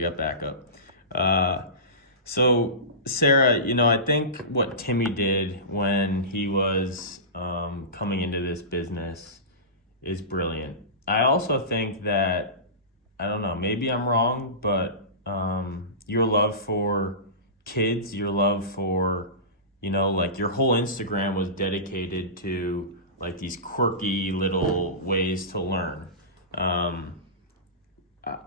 got backup. So Sarah, I think what Timmy did when he was coming into this business is brilliant. I also think that, I don't know, maybe I'm wrong, but your love for kids, your love for, like your whole Instagram was dedicated to like these quirky little ways to learn. Um,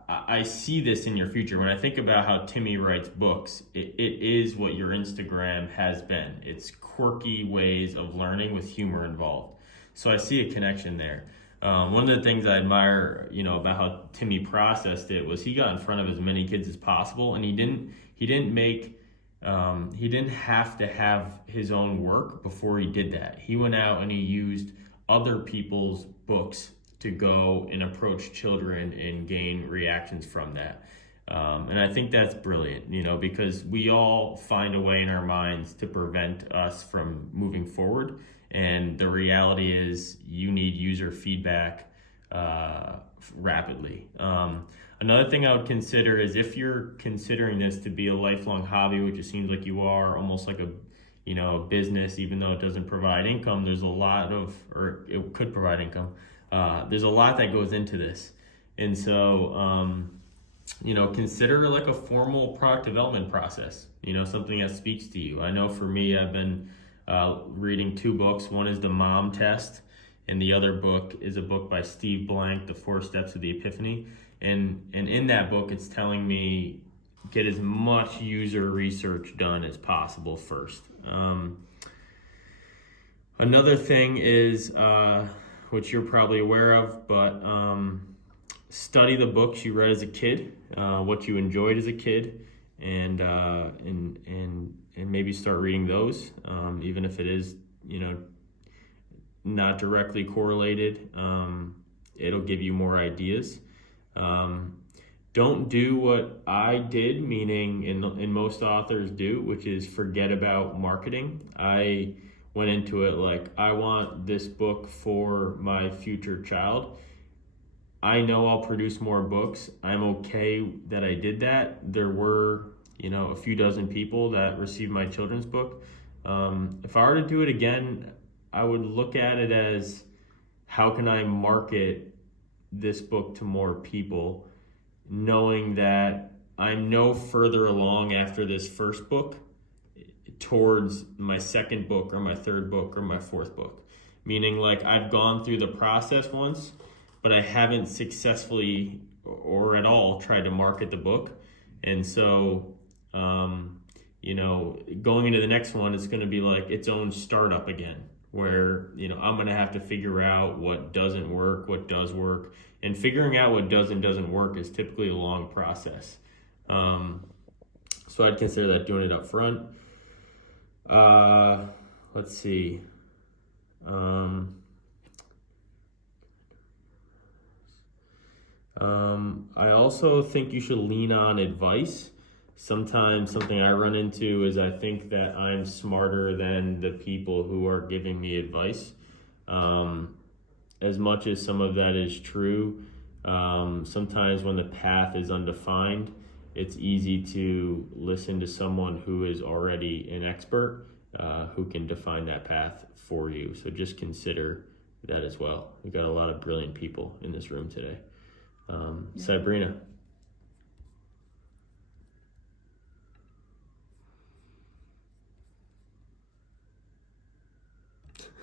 I see this in your future. When I think about how Timmy writes books, it is what your Instagram has been. It's quirky ways of learning with humor involved. So I see a connection there. One of the things I admire, about how Timmy processed it was he got in front of as many kids as possible, and he didn't have to have his own work before he did that. He went out and he used other people's books to go and approach children and gain reactions from that. And I think that's brilliant, because we all find a way in our minds to prevent us from moving forward. And the reality is you need user feedback rapidly. Another thing I would consider is if you're considering this to be a lifelong hobby, which it seems like you are, almost like a business, even though it doesn't provide income, there's a lot of, or it could provide income. There's a lot that goes into this. And so, consider like a formal product development process, something that speaks to you. I know for me, I've been reading two books. One is The Mom Test, and the other book is a book by Steve Blank, The 4 Steps of the Epiphany. And in that book, it's telling me get as much user research done as possible first. Another thing is, which you're probably aware of, but study the books you read as a kid, what you enjoyed as a kid, and maybe start reading those, even if it is, not directly correlated. It'll give you more ideas. Don't do what I did, meaning and most authors do, which is forget about marketing. I went into it like, I want this book for my future child. I know I'll produce more books. I'm okay that I did that. There were, a few dozen people that received my children's book. If I were to do it again, I would look at it as, how can I market this book to more people, knowing that I'm no further along after this first book towards my second book or my third book or my fourth book. Meaning like I've gone through the process once, but I haven't successfully or at all tried to market the book. And so, going into the next one, it's going to be like its own startup again, where, I'm going to have to figure out what doesn't work, what does work. And figuring out what does and doesn't work is typically a long process. So I'd consider that doing it up front. Let's see. I also think you should lean on advice. Sometimes something I run into is I think that I'm smarter than the people who are giving me advice. As much as some of that is true, sometimes when the path is undefined, it's easy to listen to someone who is already an expert, who can define that path for you. So just consider that as well. We've got a lot of brilliant people in this room today. Sabrina.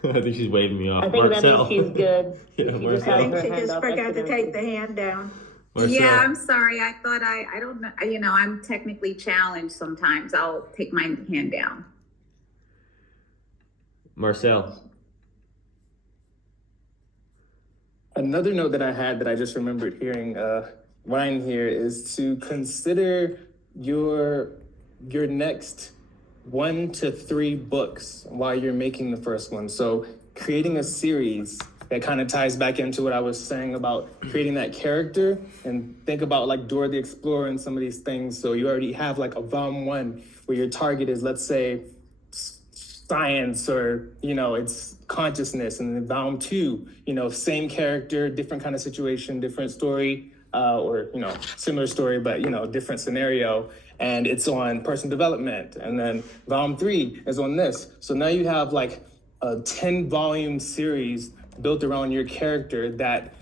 I think she's waving me off. I think Marcel. that means she's good. Yeah, She Marcel. just has I think her she hand just up forgot to take the accidentally. hand down. Marcel. Yeah, I'm sorry. I thought I don't know. I'm technically challenged sometimes. I'll take my hand down. Marcel. Another note that I had that I just remembered hearing Ryan here is to consider your next 1 to 3 books while you're making the first one. So creating a series that kind of ties back into what I was saying about creating that character, and think about like Dora the Explorer and some of these things. So you already have like a Volume 1 where your target is, let's say, science, or it's conscissness, and then Volume 2, same character, different kind of situation, different story, or similar story, but different scenario, and it's on personal development. And then volume 3 is on this. So now you have like a 10-volume series built around your character that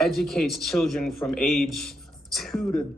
educates children from age 2 to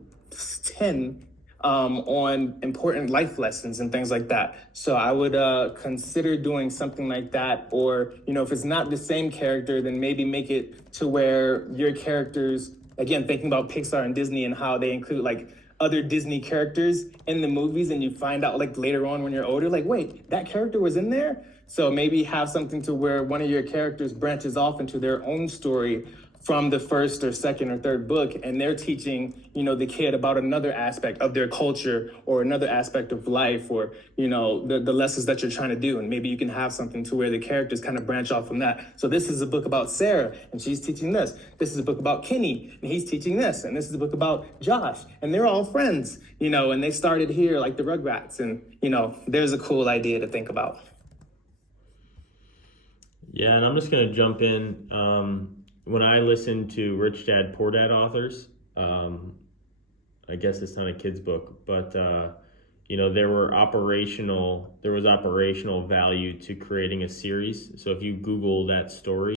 10 on important life lessons and things like that. So I would consider doing something like that. Or, if it's not the same character, then maybe make it to where your characters, again, thinking about Pixar and Disney and how they include like other Disney characters in the movies, and you find out like later on when you're older, like, wait, that character was in there? So maybe have something to where one of your characters branches off into their own story from the first or second or third book, and they're teaching, the kid about another aspect of their culture or another aspect of life, or, the lessons that you're trying to do. And maybe you can have something to where the characters kind of branch off from that. So this is a book about Sarah, and she's teaching this. This is a book about Kenny, and he's teaching this. And this is a book about Josh, and they're all friends, and they started here like the Rugrats. And, there's a cool idea to think about. Yeah, and I'm just going to jump in. When I listen to Rich Dad, Poor Dad authors, I guess it's not a kid's book, but there was operational value to creating a series. So if you Google that story,